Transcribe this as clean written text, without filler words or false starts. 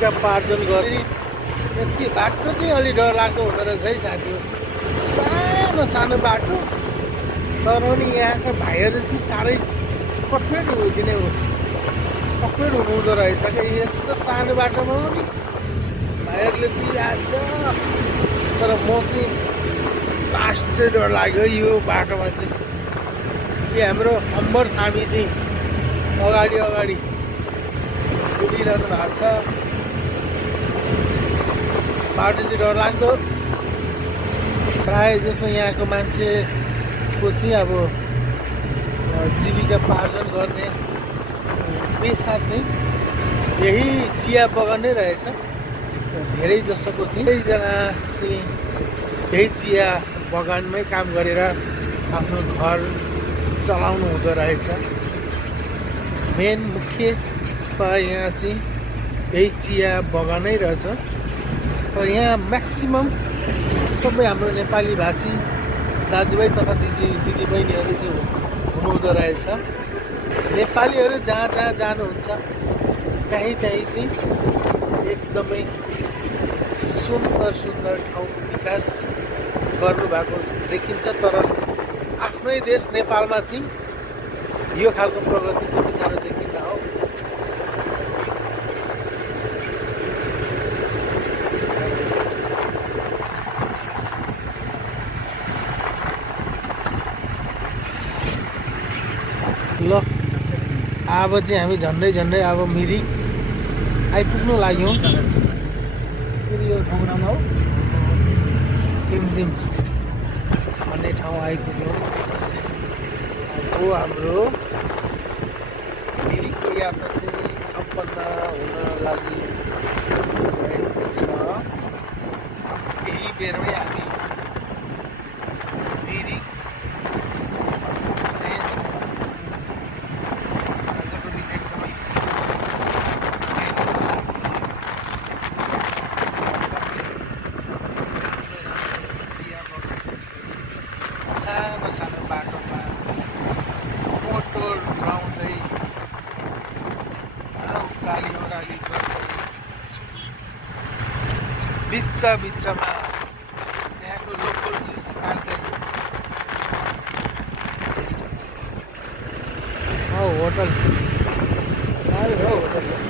जीविकापार्जन गर्ने यति बाटो चाहिँ अलि डरलाग्दो हुँदो रहेछ है साथी। सानो सानो बाटो, तर पनि यहाँका भाइहरू चाहिँ साह्रै कठोर हुँदिने कठोर हुनुहुँदो रहेछ क्या। यस्तो सानो बाटोमा पनि भाइहरूले दिइहाल्छ, तर म चाहिँ लास्टै डर लाग्यो यो बाटोमा चाहिँ। कि हाम्रो अम्बर थामी चाहिँ अगाडि अगाडि कुदिरहनु भएको छ। बाटो चाहिँ डरलाग्दो। प्रायः जसो यहाँको मान्छेको चाहिँ अब जीविकापार्जन गर्ने पेसा चाहिँ यही चिया बगान नै रहेछ। धेरै जसोको चाहिँ धेरैजना चाहिँ यही चिया बगानमै काम गरेर आफ्नो घर चलाउनु हुँदो रहेछ। मेन मुख्य त यहाँ चाहिँ यही चिया बगानै रहेछ। र यहाँ म्याक्सिमम सबै हाम्रो नेपाली भाषी दाजुभाइ तथा दिदीबहिनीहरू चाहिँ हुनुहुँदो रहेछ। नेपालीहरू जहाँ जहाँ जानुहुन्छ त्यहीँ चाहिँ एकदमै सुन्दर सुन्दर ठाउँको विकास गर्नुभएको देखिन्छ। तर आफ्नै देश नेपालमा चाहिँ यो खालको प्रगति त्यति साह्रो देखिन्न हो। ल अब चाहिँ हामी झन्डै अब मिरिक आइपुग्नु लाग्यौँ। फेरि यो ठाउँमा हो टिमटिम भन्ने ठाउँ आइपुग्यौँ। अब हाम्रो मिरिकको यात्रा चाहिँ सम्पन्न हुन लागिरहेको छ। यही बेरमै हामी मिरिक सानो सानो बाटोमा मोटर उडाउँदै उकाली ओह्राली गर्दै बिचमा यहाँको लोकल चिज खाँदै। होटल आयो हो होटल।